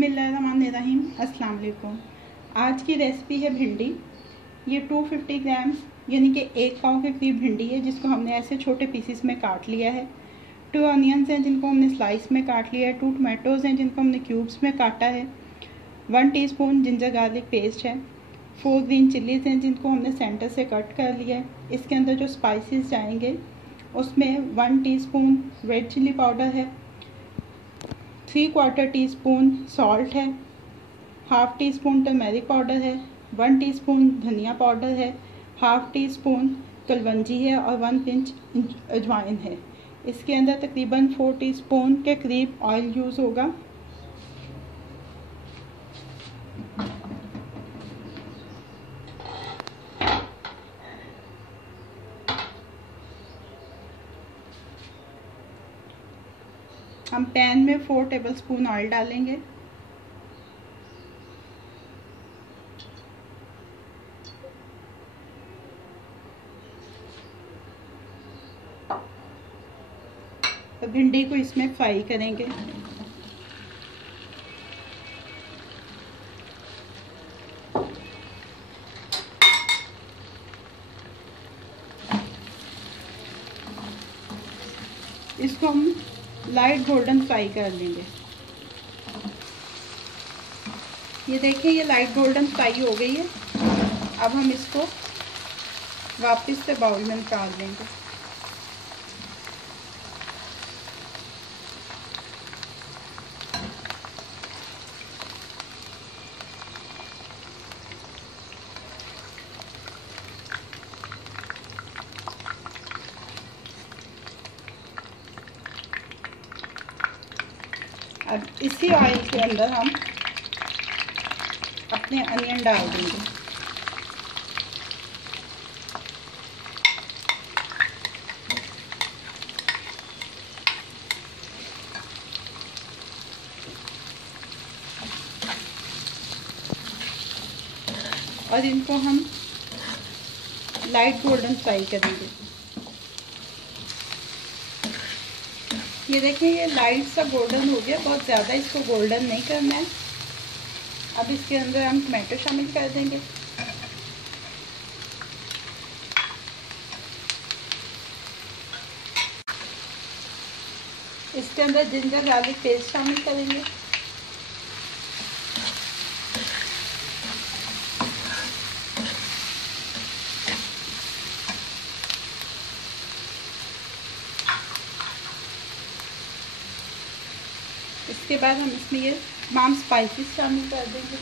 बिस्मिल्लाहिर्रहमानिर्रहीम। अस्सलाम वालेकुम। आज की रेसिपी है भिंडी। ये 250 ग्राम यानी कि 1 पाव के करीब भिंडी है, जिसको हमने ऐसे छोटे पीसेस में काट लिया है। 2 ऑनियंस हैं जिनको हमने स्लाइस में काट लिया है। 2 टमाटोज़ हैं जिनको हमने क्यूब्स में काटा है। 1 टीस्पून जिंजर गार्लिक पेस्ट है। 4 ग्रीन चिल्लीज़ हैं जिनको हमने सेंटर से कट कर लिया है। इसके अंदर जो स्पाइसेस जाएंगे उसमें 1 टीस्पून रेड चिली पाउडर है, 3/4 टीस्पून सॉल्ट है, half tea spoon turmeric powder है, 1 टीस्पून धनिया पाउडर है, हाफ़ टी स्पून कलवंजी है और 1 पिंच अजवाइन है। इसके अंदर तकरीबन 4 टीस्पून के करीब ऑयल यूज़ होगा। हम पैन में 4 टेबलस्पून ऑयल डालेंगे। तो भिंडी को इसमें फ्राई करेंगे। इसको हम लाइट गोल्डन फ्राई कर लेंगे। ये देखिए, ये लाइट गोल्डन फ्राई हो गई है। अब हम इसको वापस से बाउल में निकाल लेंगे। अब इसी ऑयल के अंदर हम अपने अनियन डाल देंगे। और इनको हम लाइट गोल्डन फ्राई करेंगे। ये देखिए, ये लाइट सा गोल्डन हो गया, बहुत ज़्यादा इसको गोल्डन नहीं करना है। अब इसके अंदर हम टमाटो शामिल कर देंगे। इसके अंदर जिंजर गार्लिक पेस्ट शामिल करेंगे। इसके बाद हम इसमें ये तमाम स्पाइसेस शामिल कर देंगे।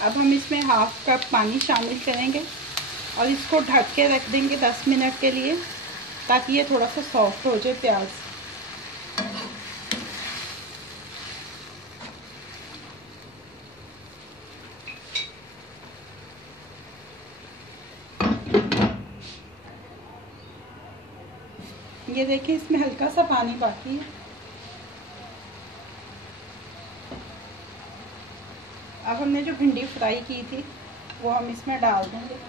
अब हम इसमें हाफ कप पानी शामिल करेंगे और इसको ढक के रख देंगे 10 मिनट के लिए, ताकि ये थोड़ा सा सॉफ्ट हो जाए प्याज। ये देखिए, इसमें हल्का सा पानी बाकी है। अब हमने जो भिंडी फ्राई की थी वो हम इसमें डाल देंगे।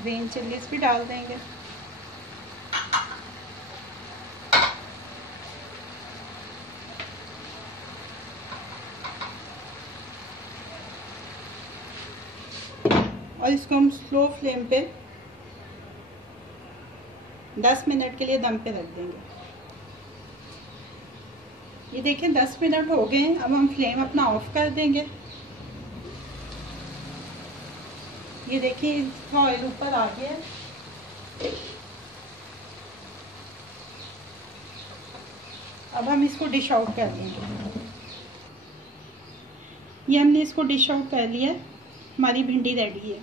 ग्रीन चिल्लीज भी डाल देंगे। और इसको हम स्लो फ्लेम पे 10 मिनट के लिए दम पे रख देंगे। ये देखिए, 10 मिनट हो गए हैं। अब हम फ्लेम अपना ऑफ कर देंगे। ये देखिए, इसका ऑयल ऊपर आ गया है। अब हम इसको डिश आउट कर लेंगे। ये हमने इसको डिश आउट कर लिया। हमारी भिंडी रेडी है।